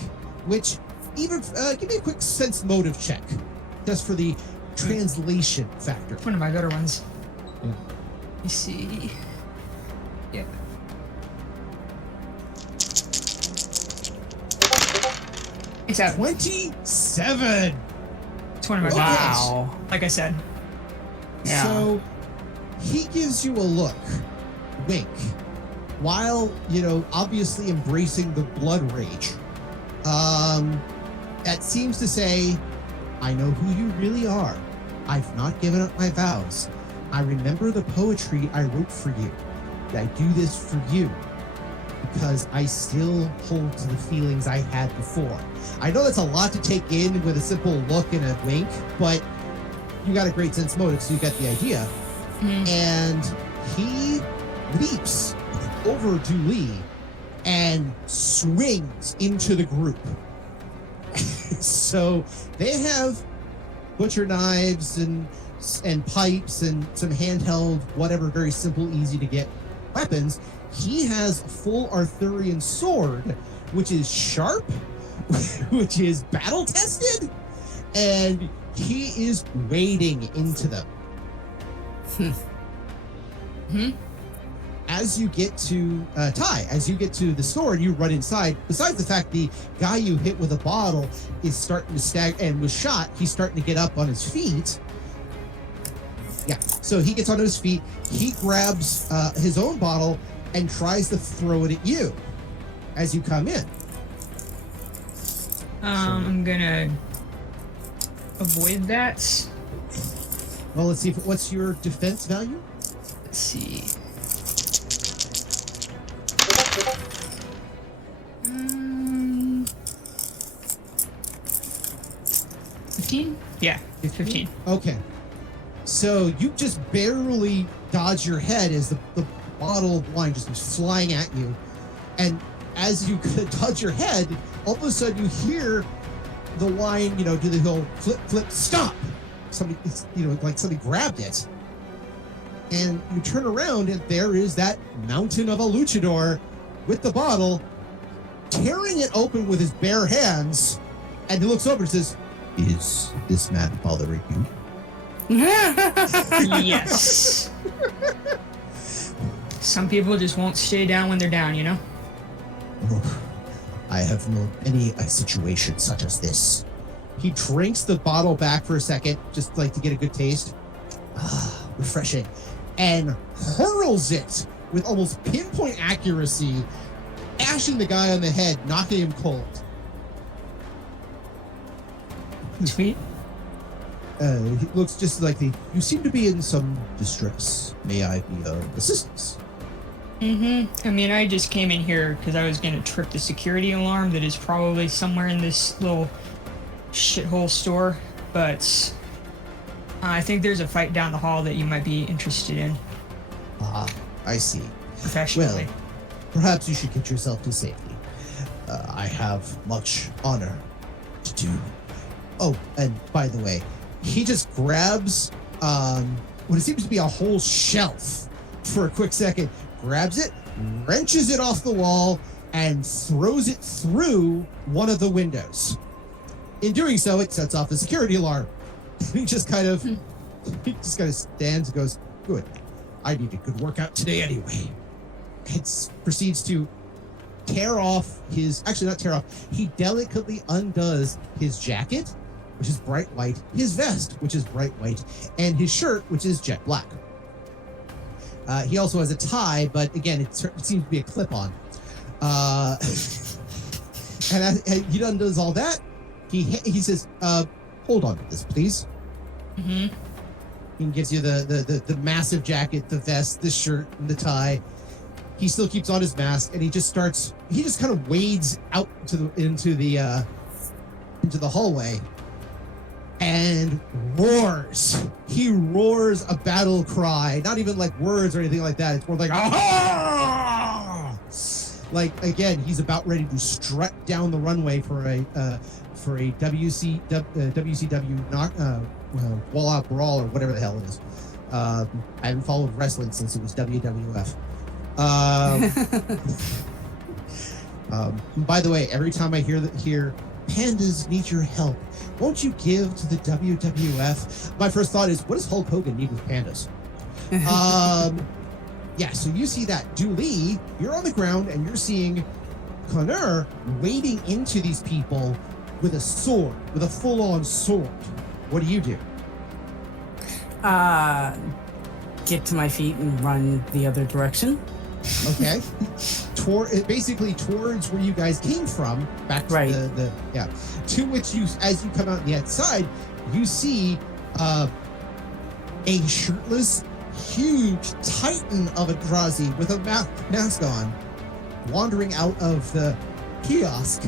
which even, give me a quick sense motive check, just for the translation factor. One of my better ones. Yeah. Let me see. Yep. It's out. 27. It's one of my Okay. better ones. Wow. Like I said. Yeah. So he gives you a look, wink, while, obviously embracing the blood rage. That seems to say, I know who you really are. I've not given up my vows. I remember the poetry I wrote for you. I do this for you because I still hold to the feelings I had before. I know that's a lot to take in with a simple look and a wink, but you got a great sense motive, so you got the idea. And he leaps over Julie and swings into the group. So they have butcher knives and pipes and some handheld, whatever, very simple, easy to get weapons. He has a full Arthurian sword, which is sharp, which is battle tested, and he is wading into them. As you get to Ty, as you get to the store and you run inside, besides the fact the guy you hit with a bottle is starting to stagger and was shot, he's starting to get up on his feet. Yeah, so he gets onto his feet, he grabs his own bottle and tries to throw it at you as you come in. I'm gonna avoid that. Well, let's see, what's your defense value? Let's see. 15? Yeah, 15. Okay. So you just barely dodge your head as the bottle of wine just is flying at you. And as you dodge your head, all of a sudden you hear the wine, do the whole flip, flip, stop. somebody, like somebody grabbed it. And you turn around, and there is that mountain of a luchador with the bottle, tearing it open with his bare hands. And he looks over and says, "Is this man bothering you?" Yes. Some people just won't stay down when they're down, you know? Oh, I have known many a situation such as this. He drinks the bottle back for a second, just like to get a good taste. Refreshing. And hurls it with almost pinpoint accuracy, bashing the guy on the head, knocking him cold. Sweet. He looks just like you seem to be in some distress. May I be of assistance? I mean, I just came in here because I was going to trip the security alarm that is probably somewhere in this little shithole store, but I think there's a fight down the hall that you might be interested in. Ah, I see. Professionally. Well, perhaps you should get yourself to safety. I have much honor to do. Oh, and by the way, he just grabs what seems to be a whole shelf for a quick second, grabs it, wrenches it off the wall, and throws it through one of the windows. In doing so, it sets off the security alarm. He just kind of stands and goes, "Good. I need a good workout today anyway." It proceeds to tear off he delicately undoes his jacket, which is bright white, his vest, which is bright white, and his shirt, which is jet black. He also has a tie, but again, it seems to be a clip-on. And he undoes all that. He says, "Hold on to this, please." Mm-hmm. He gives you the massive jacket, the vest, the shirt, and the tie. He still keeps on his mask, and he just kind of wades out into the hallway and roars. He roars a battle cry, not even like words or anything like that. It's more like, "Ah!" Like, again, he's about ready to strut down the runway for a WCW Wall-Out Brawl or whatever the hell it is. I haven't followed wrestling since it was WWF. By the way, every time I hear "Pandas need your help, won't you give to the WWF?" my first thought is, what does Hulk Hogan need with pandas? Yeah, so you see that. Dooley, you're on the ground and you're seeing Connor wading into these people with a sword, with a full-on sword. What do you do? Get to my feet and run the other direction. Okay. Basically towards where you guys came from, back to to which you, as you come out the outside, you see a shirtless, huge titan of a Drazi with a mask on, wandering out of the kiosk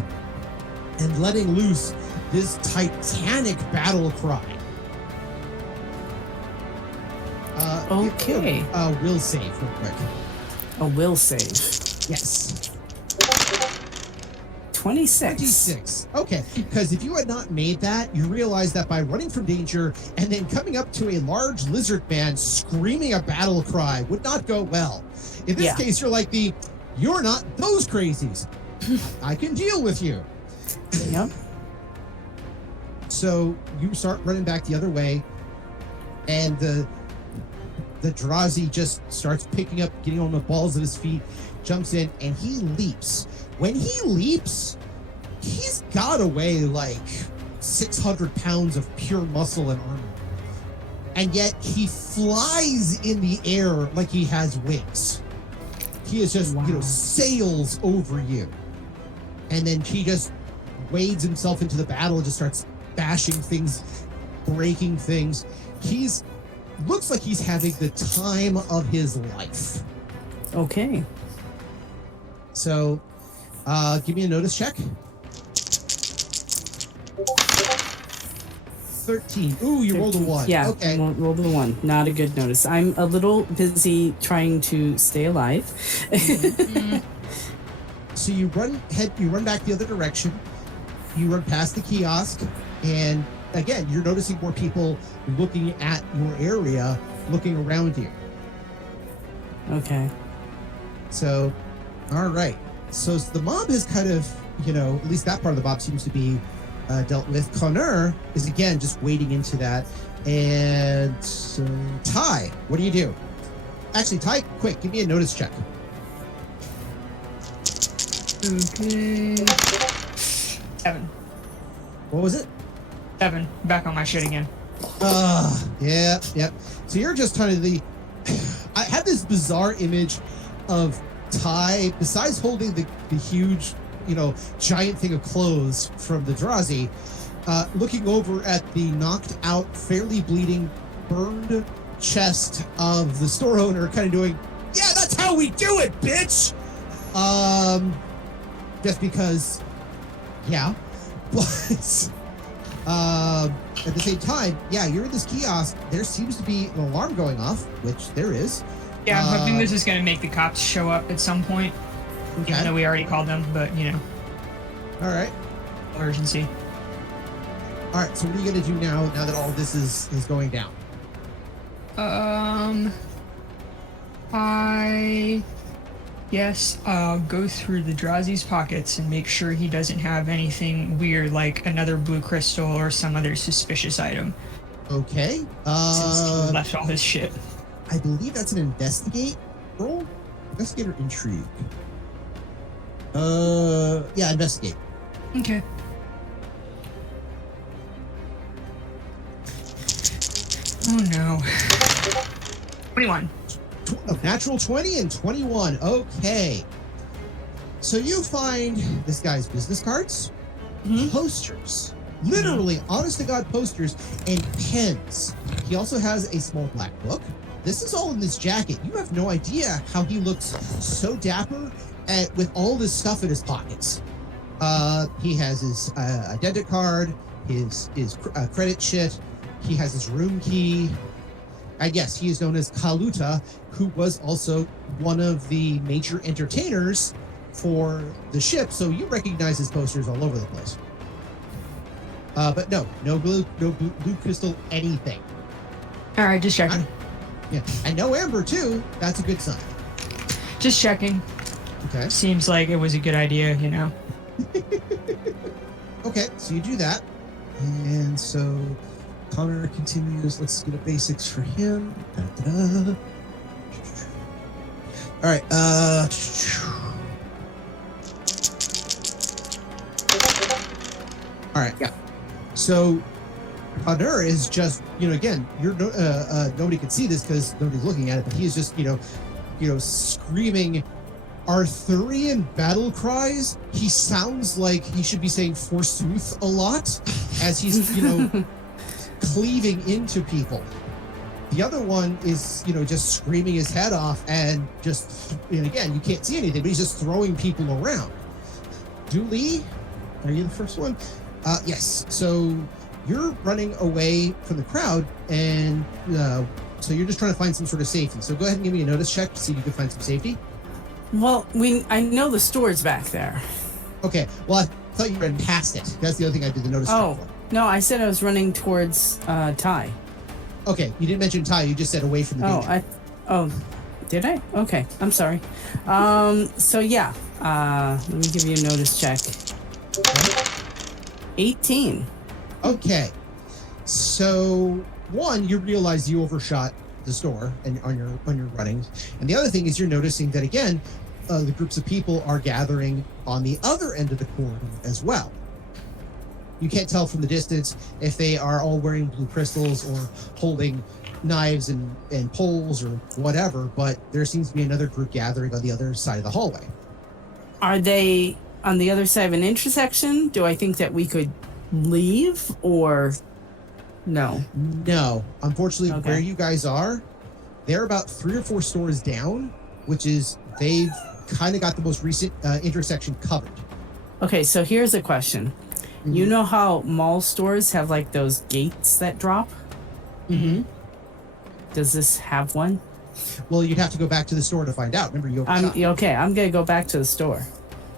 and letting loose this titanic battle cry. Okay. Will save real quick. A will save. Yes. 26. Okay, because if you had not made that, you realize that by running from danger and then coming up to a large lizard man screaming a battle cry would not go well. In this case, you're like you're not those crazies. I can deal with you. Yep. So you start running back the other way, and the Drazi just starts picking up, getting on the balls of his feet, jumps in, and he leaps. When he leaps, he's got away like 600 pounds of pure muscle and armor. And yet he flies in the air like he has wings. He is just, sails over you. And then he just wades himself into the battle and just starts bashing things, breaking things. Looks like he's having the time of his life. Okay. So, give me a notice check. 13. Ooh, you 13. rolled a 1. Yeah, okay. Rolled a 1. Not a good notice. I'm a little busy trying to stay alive. So you run back the other direction. You run past the kiosk, and again, you're noticing more people looking at your area, looking around you. Okay. So, all right. So the mob is kind of, at least that part of the mob seems to be dealt with. Connor is again just wading into that. And Ty, what do you do? Actually, Ty, quick, give me a notice check. Okay. 7. What was it? 7. Back on my shit again. Yeah. So you're just kind of I have this bizarre image of Ty, besides holding the huge, giant thing of clothes from the Drazi, looking over at the knocked out, fairly bleeding, burned chest of the store owner, kind of doing, yeah, that's how we do it, bitch! Just because, yeah. But at the same time, yeah, you're in this kiosk. There seems to be an alarm going off, which there is. Yeah, I'm hoping this is going to make the cops show up at some point. Okay. Even though we already called them, but, All right. Emergency. All right, so what are you going to do now that all this is going down? I guess I'll go through the Drazi's pockets and make sure he doesn't have anything weird like another blue crystal or some other suspicious item. Okay. Since he left all his shit. I believe that's an investigate roll? Investigate or intrigue? Yeah, investigate. Okay. Oh no. 21. Natural 20 and 21. Okay. So you find this guy's business cards, posters, literally honest to God posters, and pens. He also has a small black book. This is all in this jacket. You have no idea how he looks so dapper with all this stuff in his pockets. He has his identity card, his credit shit. He has his room key. I guess he is known as Kaluta, who was also one of the major entertainers for the ship. So you recognize his posters all over the place. But no blue crystal, anything. All right, just checking. Yeah, and no amber too. That's a good sign. Just checking. Okay. Seems like it was a good idea, Okay, so you do that, and so Connor continues. Let's get a basics for him. Da-da-da. All right. All right. Yeah. So Connor is just, again, you're nobody can see this because nobody's looking at it, but he is just, screaming Arthurian battle cries. He sounds like he should be saying forsooth a lot as he's, cleaving into people. The other one is, just screaming his head off and again, you can't see anything, but he's just throwing people around. Dooley, are you the first one? Yes. So you're running away from the crowd, and so you're just trying to find some sort of safety. So go ahead and give me a notice check to see if you can find some safety. Well, I know the store's back there. Okay. Well, I thought you ran past it. That's the other thing I did the notice check for. No, I said I was running towards Ty. Okay, you didn't mention Ty. You just said away from the danger. Did I? Okay, I'm sorry. So yeah, let me give you a notice check. 18. Okay, so one, you realize you overshot the store and on your running, and the other thing is you're noticing that again, the groups of people are gathering on the other end of the corridor as well. You can't tell from the distance if they are all wearing blue crystals or holding knives and poles or whatever, but there seems to be another group gathering on the other side of the hallway. Are they on the other side of an intersection? Do I think that we could leave or no? No. Unfortunately, Okay. where you guys are, they're about 3 or 4 stores down, which is they've kind of got the most recent intersection covered. Okay, so here's a question. Mm-hmm. You know how mall stores have like those gates that drop? Mm-hmm. Does this have one? Well, you'd have to go back to the store to find out. Remember, you overshot. Okay, I'm gonna go back to the store.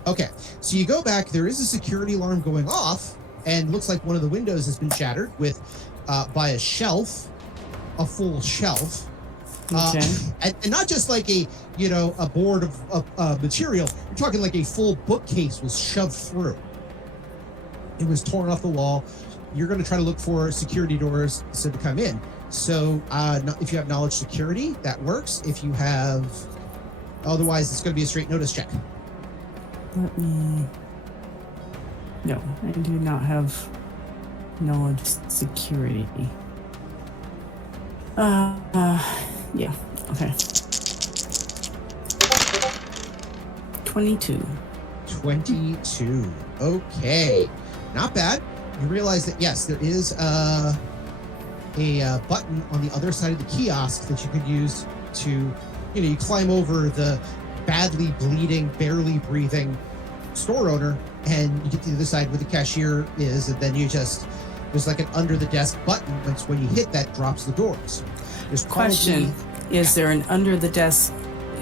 Okay, so you go back. There is a security alarm going off, and looks like one of the windows has been shattered with by a shelf, a full shelf. Okay. And not just like a board of material. You're talking like a full bookcase was shoved through. It was torn off the wall. You're going to try to look for security doors to come in. So if you have knowledge security, that works. If you have, otherwise it's going to be a straight notice check. Let me. No, I do not have knowledge security. Yeah. Okay. 22. 22. Okay. Not bad. You realize that, yes, there is a button on the other side of the kiosk that you could use to, you climb over the badly bleeding, barely breathing store owner, and you get to the other side where the cashier is, and then there's like an under the desk button, and when you hit that, drops the doors. There's Question, is there an under the desk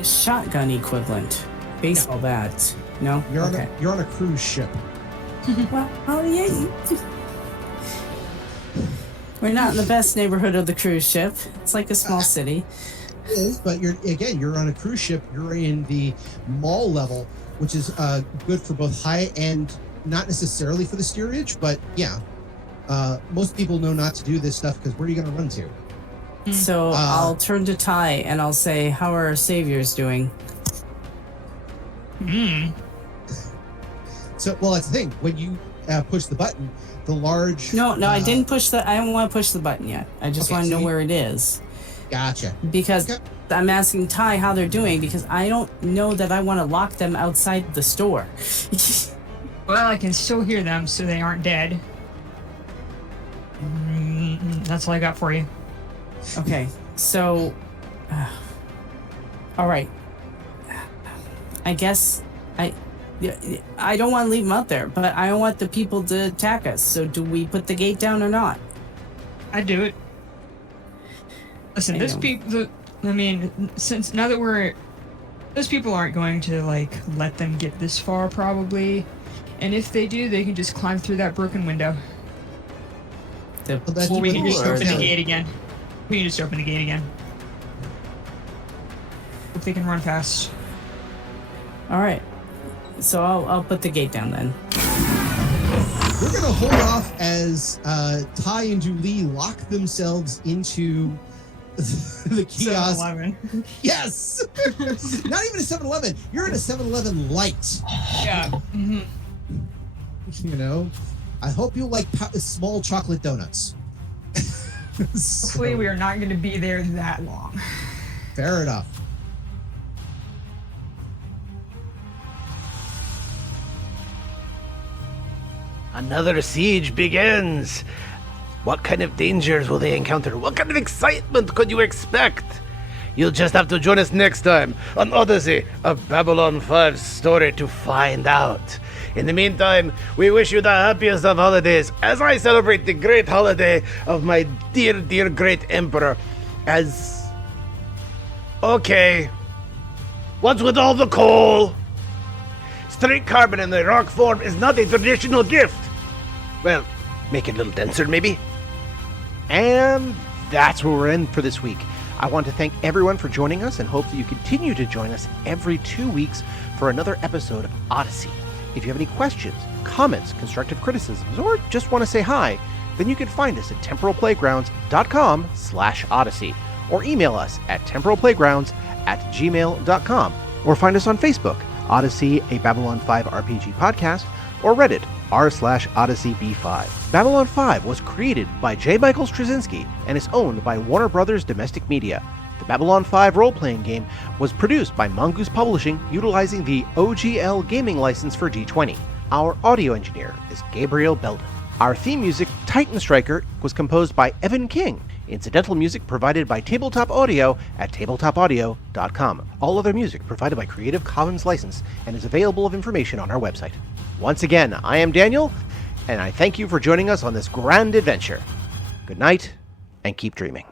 shotgun equivalent? Baseball bat? No? You're okay. you're on a cruise ship. Well, yeah. We're not in the best neighborhood of the cruise ship. It's like a small city. It is, but you're on a cruise ship. You're in the mall level, which is good for both high and not necessarily for the steerage, but yeah. Most people know not to do this stuff because where are you going to run to? So I'll turn to Ty and I'll say, how are our saviors doing? So, well, that's the thing. When you push the button, the large... No, I didn't push I don't want to push the button yet. I just want to know where it is. Gotcha. Because I'm asking Ty how they're doing because I don't know that I want to lock them outside the store. Well, I can still hear them, so they aren't dead. That's all I got for you. Okay, so... all right. I guess I don't want to leave them out there, but I don't want the people to attack us. So do we put the gate down or not? I'd do it. Listen, since now that those people aren't going to let them get this far probably, and if they do, they can just climb through that broken window. Or we can just open the gate again. If they can run fast. All right. So I'll put the gate down then. We're going to hold off as Ty and Julie lock themselves into the kiosk. 7-Eleven. Yes! Not even a 7-Eleven. You're in a 7-Eleven light. Yeah. Mm-hmm. I hope you like small chocolate donuts. Hopefully we are not going to be there that long. Fair enough. Another siege begins. What kind of dangers will they encounter? What kind of excitement could you expect? You'll just have to join us next time on Odyssey, a Babylon 5 story to find out. In the meantime, we wish you the happiest of holidays as I celebrate the great holiday of my dear, dear great emperor Okay. What's with all the coal? Straight carbon in the rock form is not a traditional gift. Well, make it a little denser, maybe. And that's where we're in for this week. I want to thank everyone for joining us and hope that you continue to join us every 2 weeks for another episode of Odyssey. If you have any questions, comments, constructive criticisms, or just want to say hi, then you can find us at temporalplaygrounds.com/Odyssey or email us at temporalplaygrounds@gmail.com or find us on Facebook, Odyssey, a Babylon 5 RPG podcast, or Reddit, r/OdysseyB5. Babylon 5 was created by J. Michael Straczynski and is owned by Warner Brothers Domestic Media. The Babylon 5 role-playing game was produced by Mongoose Publishing utilizing the OGL gaming license for G20. Our audio engineer is Gabriel Belden. Our theme music, Titan Striker, was composed by Evan King. Incidental music provided by Tabletop Audio at tabletopaudio.com. All other music provided by Creative Commons license and is available of information on our website. Once again, I am Daniel, and I thank you for joining us on this grand adventure. Good night, and keep dreaming.